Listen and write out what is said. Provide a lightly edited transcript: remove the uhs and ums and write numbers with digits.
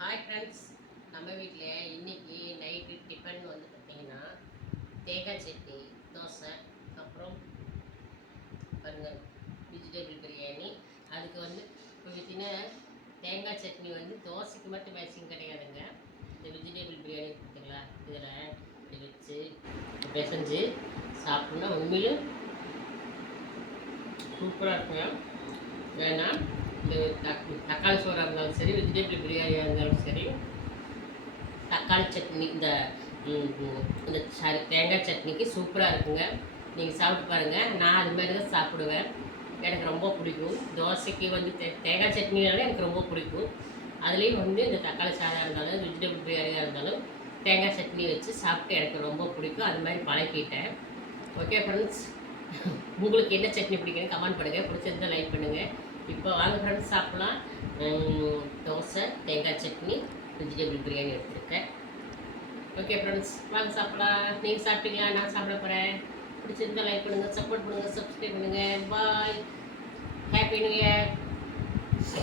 Hi friends, நம்ம வீட்டில் இன்றைக்கி நைட்டு டிஃபன் வந்து பார்த்திங்கன்னா தேங்காய் சட்னி, தோசை, அப்புறம் பாருங்கள் வெஜிடபிள் பிரியாணி. அதுக்கு வந்து இப்போ பார்த்திங்கன்னா தேங்காய் சட்னி வந்து தோசைக்கு மட்டும் மேட்சிங் கிடையாதுங்க. இந்த வெஜிடபிள் பிரியாணி பார்த்தீங்களா, இதில் இப்படி வச்சு பிசைஞ்சு சாப்பிட்னா உண்மையிலும் சூப்பராக இருக்குங்க. வேணா இந்த தக்காளி சோறாக இருந்தாலும் சரி, வெஜிடபிள் பிரியாணியாக இருந்தாலும் சரி, தக்காளி சட்னி இந்த தேங்காய் சட்னிக்கு சூப்பராக இருக்குங்க. நீங்கள் சாப்பிட்டு பாருங்கள். நான் அது மாதிரி தான் சாப்பிடுவேன். எனக்கு ரொம்ப பிடிக்கும். தோசைக்கு வந்து தேங்காய் சட்னினாலே எனக்கு ரொம்ப பிடிக்கும். அதுலேயும் வந்து இந்த தக்காளி சாதம் இருந்தாலும் வெஜிடபிள் பிரியாணியாக இருந்தாலும் தேங்காய் சட்னி வச்சு சாப்பிட்டு எனக்கு ரொம்ப பிடிக்கும். அது மாதிரி பழக்கிட்டேன். ஓகே ஃப்ரெண்ட்ஸ், உங்களுக்கு என்ன சட்னி பிடிக்குன்னு கமெண்ட் பண்ணுங்கள். பிடிச்சிருந்தால் லைக் பண்ணுங்கள். இப்போ வாங்க ஃப்ரெண்ட்ஸ் சாப்பிட்லாம். தோசை, தேங்காய் சட்னி, வெஜிடபிள் பிரியாணி எடுத்துருக்கேன். ஓகே ஃப்ரெண்ட்ஸ், வாங்க சாப்பிட்லாம். நீங்கள் சாப்பிட்டீங்களா? நான் சாப்பிட போகிறேன். பிடிச்சிருந்தால் லைக் பண்ணுங்கள், சப்போர்ட் பண்ணுங்கள், சப்ஸ்கிரைப் பண்ணுங்கள். பாய், ஹாப்பி நியூ இயர்.